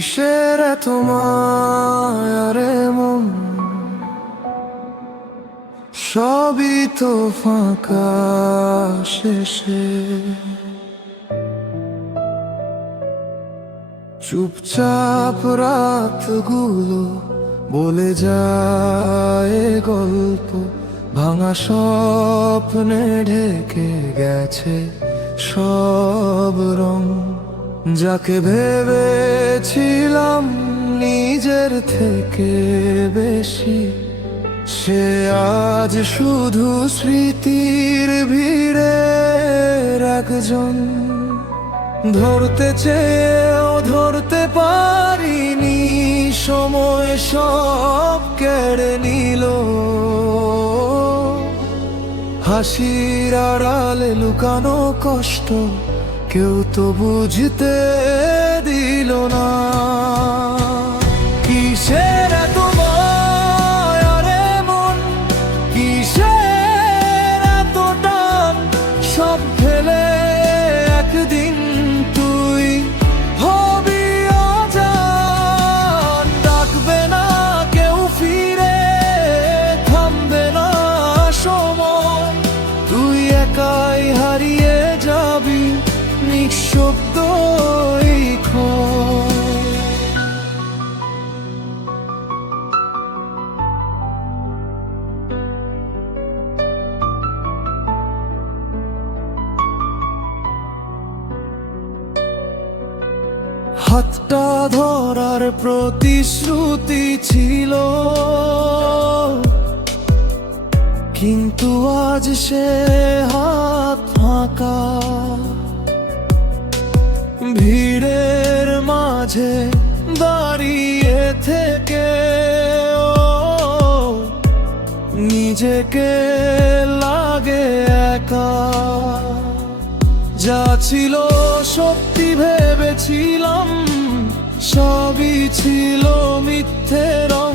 কিসের এত মায়া রে মন, সবই তো ফাঁকা শেষে। চুপচাপ রাতগুলো বলে যায় গল্প, ভাঙা স্বপ্নে ঢেকে গেছে সব রং। যাকে ভেবেছিলাম নিজের থেকে বেশি, সে আজ শুধু স্মৃতির ভিড়ের একজন। ধরতে চেয়েও ধরতে পারিনি, সময় সব কেড়ে নিল। হাসির আড়ালে লুকানো কষ্ট কেউ তো বুঝতে দিল না। কিসের এত মায়া রে মন, কিসের এত টান, সব ফেলে একদিন তুই হবি অজান। ডাকবে না কেউ ফিরে, থামবে না সময়, তুই একাই হারিয়ে যাবি নিঃশব্দই ক্ষয়। হাতটা ধরার প্রতিশ্রুতি ছিল, কিন্তু আজ সে হাত ফাঁকা। ভিড়ের মাঝে দাঁড়িয়ে থেকে নিজেকে লাগে একা। যা ছিল সত্যি ভেবেছিলাম, সবই ছিল মিথ্যে রং।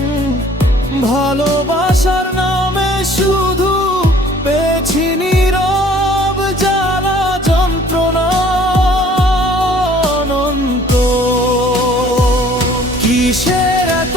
ভালোবাসার নামে শুধু পেয়েছি নীরব জ্বালা যন্ত্রণা অনন্ত। কিসের এত